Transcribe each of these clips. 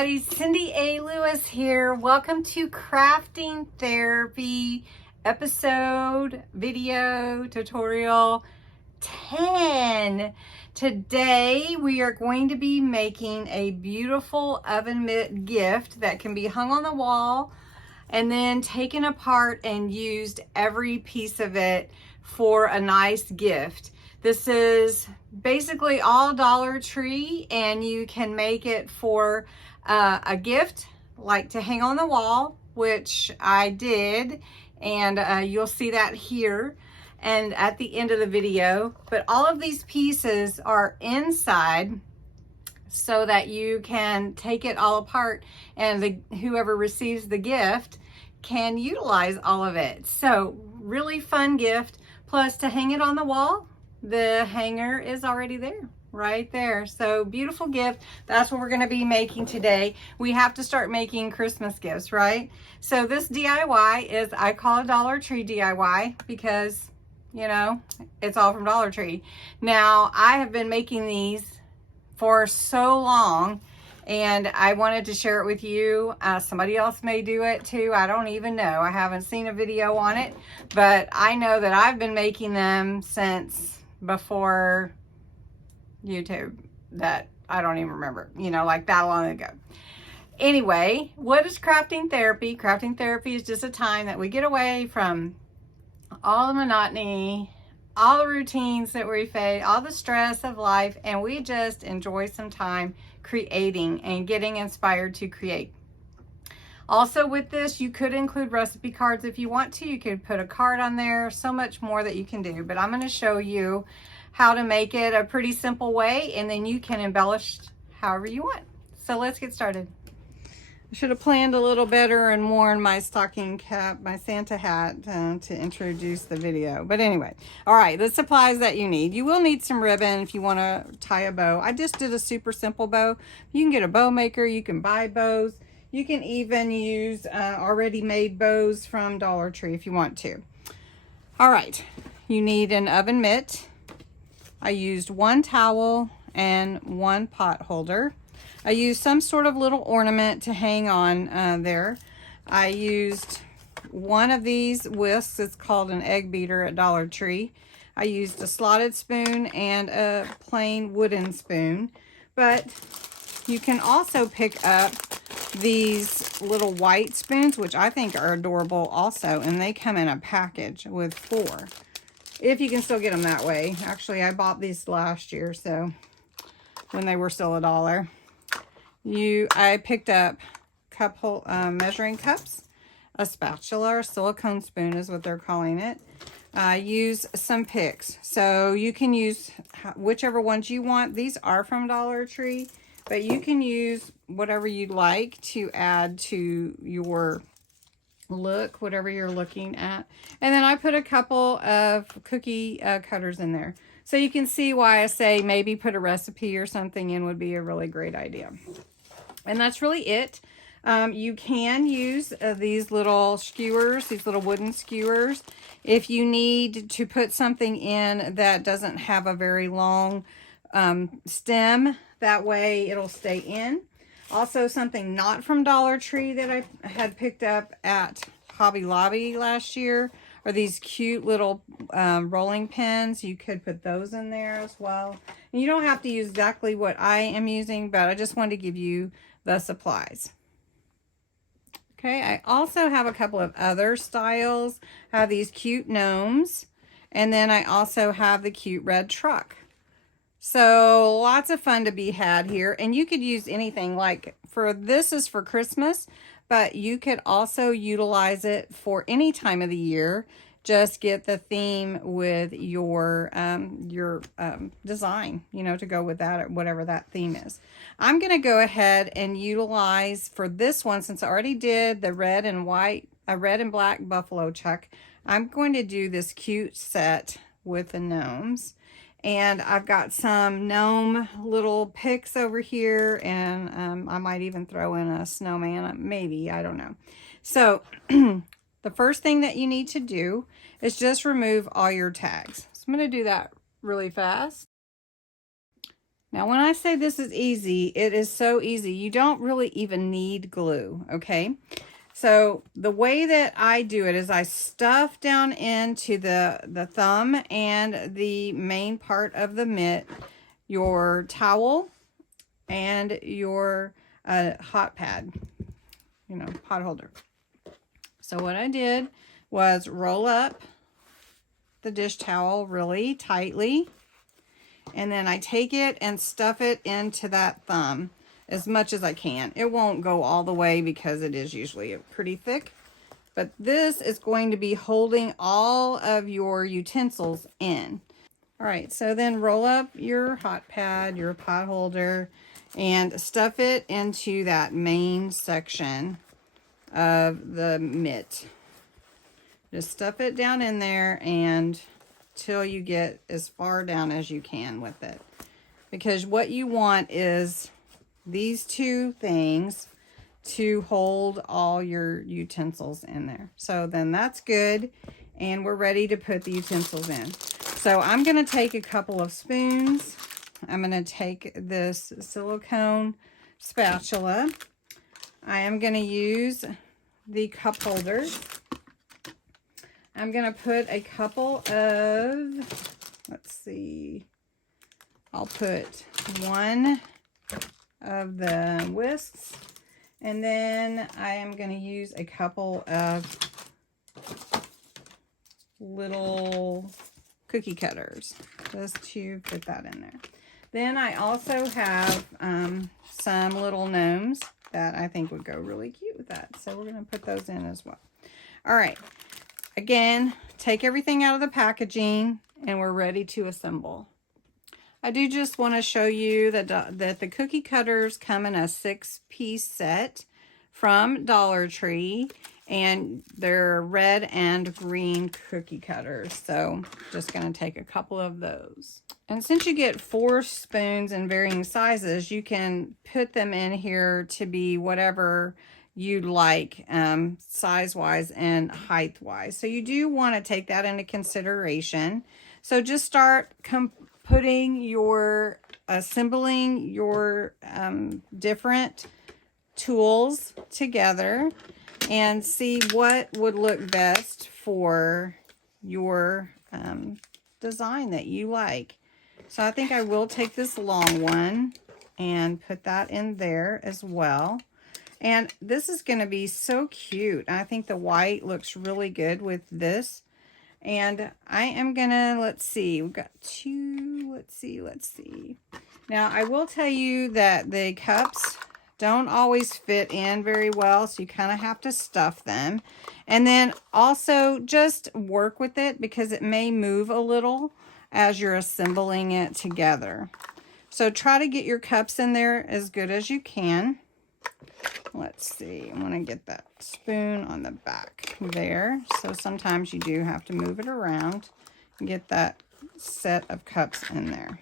everybody, CindyALewis here. Welcome to Crafting Therapy episode, video, tutorial 10. Today we are going to be making a beautiful oven mitt gift that can be hung on the wall and then taken apart and used every piece of it for a nice gift. This is basically all Dollar Tree, and you can make it for a gift, like to hang on the wall, which I did, and you'll see that here and at the end of the video. But all of these pieces are inside so that you can take it all apart, and whoever receives the gift can utilize all of it. So really fun gift. Plus, to hang it on the wall, the hanger is already there, right there. So beautiful gift. That's what we're going to be making today. We have to start making Christmas gifts, right? So this DIY is, I call it Dollar Tree DIY because, you know, it's all from Dollar Tree. Now, I have been making these for so long, and I wanted to share it with you. Somebody else may do it too. I don't even know. I haven't seen a video on it, but I know that I've been making them since before YouTube, that I don't even remember, you know, like that long ago. Anyway, what is crafting therapy? Crafting therapy is just a time that we get away from all the monotony, all the routines that we face, all the stress of life, and we just enjoy some time creating and getting inspired to create. Also with this, you could include recipe cards if you want to. You could put a card on there, so much more that you can do. But I'm going to show you how to make it a pretty simple way, and then you can embellish however you want. So let's get started. I should have planned a little better and worn my stocking cap, my Santa hat, to introduce the video. But anyway, all right, the supplies that you need. You will need some ribbon if you want to tie a bow. I just did a super simple bow. You can get a bow maker. You can buy bows. You can even use already made bows from Dollar Tree if you want to. All right, you need an oven mitt. I used one towel and one pot holder. I used some sort of little ornament to hang on there. I used one of these whisks. It's called an egg beater at Dollar Tree. I used a slotted spoon and a plain wooden spoon. But you can also pick up these little white spoons, which I think are adorable also, and they come in a package with 4, if you can still get them that way. Actually, I bought these last year, so when they were still $1. I picked up measuring cups, a spatula or silicone spoon is what they're calling it. Use some picks, so you can use whichever ones you want. These are from Dollar Tree, but you can use whatever you'd like to add to your look, whatever you're looking at. And then I put a couple of cookie cutters in there. So you can see why I say maybe put a recipe or something in would be a really great idea. And that's really it. You can use these little skewers, these little wooden skewers, if you need to put something in that doesn't have a very long stem. That way it'll stay in. Also, something not from Dollar Tree that I had picked up at Hobby Lobby last year are these cute little rolling pins. You could put those in there as well. And you don't have to use exactly what I am using, but I just wanted to give you the supplies. Okay, I also have a couple of other styles. I have these cute gnomes, and then I also have the cute red truck. So lots of fun to be had here, and you could use anything. Like this is for Christmas, but you could also utilize it for any time of the year. Just get the theme with your design, you know, to go with that, or whatever that theme is. I'm going to go ahead and utilize for this one, since I already did the red and black buffalo check, I'm going to do this cute set with the gnomes. And I've got some gnome little picks over here, and I might even throw in a snowman, maybe, I don't know. So the first thing that you need to do is just remove all your tags. So I'm going to do that really fast. Now, when I say this is easy, it is so easy. You don't really even need glue, okay? So the way that I do it is I stuff down into the thumb and the main part of the mitt your towel and your hot pad, you know, pot holder. So what I did was roll up the dish towel really tightly, and then I take it and stuff it into that thumb as much as I can. It won't go all the way because it is usually pretty thick, but this is going to be holding all of your utensils in. All right, so then roll up your hot pad, your pot holder, and stuff it into that main section of the mitt. Just stuff it down in there and till you get as far down as you can with it. Because what you want is these two things to hold all your utensils in there. So then that's good, and we're ready to put the utensils in. So I'm going to take a couple of spoons. I'm going to take this silicone spatula. I am going to use the cup holders. I'm going to put a couple of, let's see, I'll put one of the whisks, and then I am going to use a couple of little cookie cutters just to put that in there. Then I also have some little gnomes that I think would go really cute with that. So we're going to put those in as well. All right. Again, take everything out of the packaging and we're ready to assemble. I do just want to show you that the cookie cutters come in a 6-piece set from Dollar Tree, and they're red and green cookie cutters. So just going to take a couple of those. And since you get 4 spoons in varying sizes, you can put them in here to be whatever you'd like, size-wise and height-wise. So you do want to take that into consideration. So just start assembling your different tools together and see what would look best for your design that you like. So I think I will take this long one and put that in there as well. And this is going to be so cute. I think the white looks really good with this. And I am going to, let's see, we've got 2, let's see. Now, I will tell you that the cups don't always fit in very well, so you kind of have to stuff them. And then also just work with it because it may move a little as you're assembling it together. So try to get your cups in there as good as you can. Let's see, I want to get that spoon on the back there. So sometimes you do have to move it around and get that set of cups in there.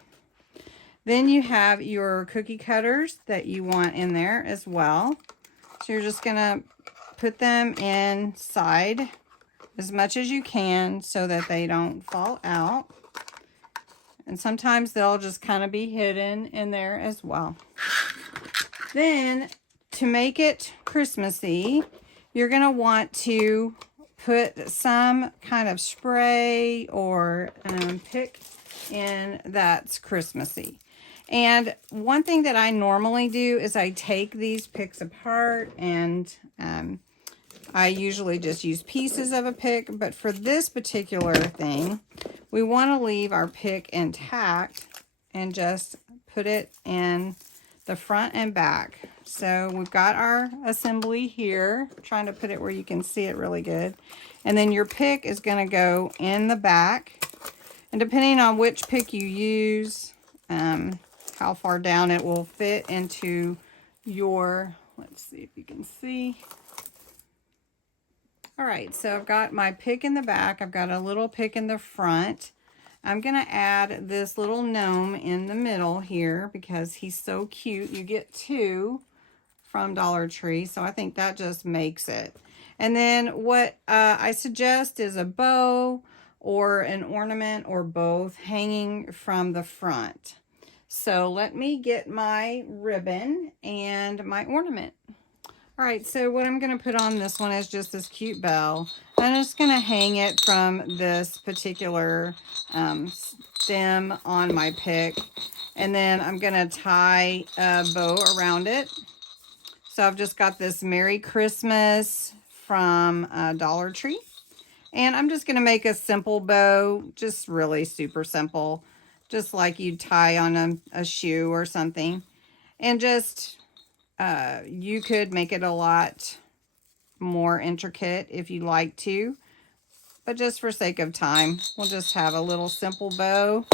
Then you have your cookie cutters that you want in there as well. So you're just going to put them inside as much as you can so that they don't fall out. And sometimes they'll just kind of be hidden in there as well. Then, to make it Christmassy, you're going to want to put some kind of spray or pick in that's Christmassy. And one thing that I normally do is I take these picks apart, and I usually just use pieces of a pick. But for this particular thing, we want to leave our pick intact and just put it in the front and back. So we've got our assembly here. I'm trying to put it where you can see it really good. And then your pick is going to go in the back. And depending on which pick you use, how far down it will fit into your, let's see if you can see. All right, so I've got my pick in the back. I've got a little pick in the front. I'm going to add this little gnome in the middle here because he's so cute. You get 2 from Dollar Tree, so I think that just makes it. And then what I suggest is a bow or an ornament or both hanging from the front. So let me get my ribbon and my ornament. All right, so what I'm gonna put on this one is just this cute bell. I'm just gonna hang it from this particular stem on my pick. And then I'm gonna tie a bow around it. So I've just got this Merry Christmas from Dollar Tree. And I'm just gonna make a simple bow, just really super simple. Just like you'd tie on a shoe or something. And just, you could make it a lot more intricate if you like to. But just for sake of time, we'll just have a little simple bow.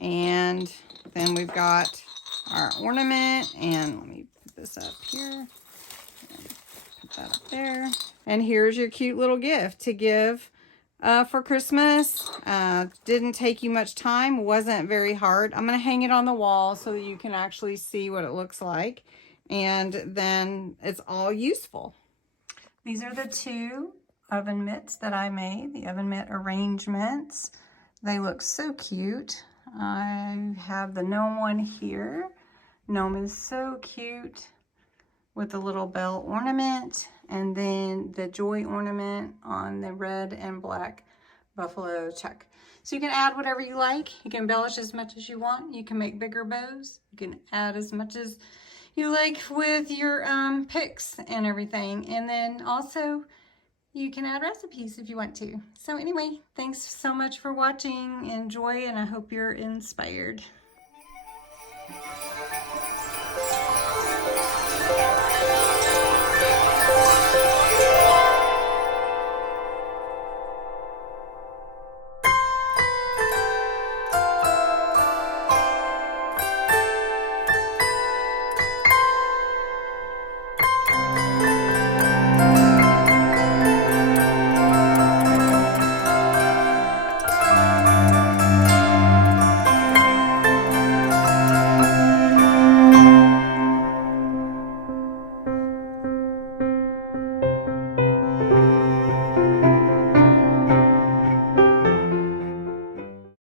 And then we've got our ornament. And let me put this up here. Put that up there. And here's your cute little gift to give for Christmas. Didn't take you much time, wasn't very hard. I'm going to hang it on the wall so that you can actually see what it looks like, and then it's all useful. These are the 2 oven mitts that I made, the oven mitt arrangements. They look so cute. I have the gnome one here. Gnome is so cute with the little bell ornament, and then the joy ornament on the red and black buffalo check. So you can add whatever you like. You can embellish as much as you want. You can make bigger bows. You can add as much as you like with your picks and everything. And then also you can add recipes if you want to. So anyway, thanks so much for watching. Enjoy, and I hope you're inspired.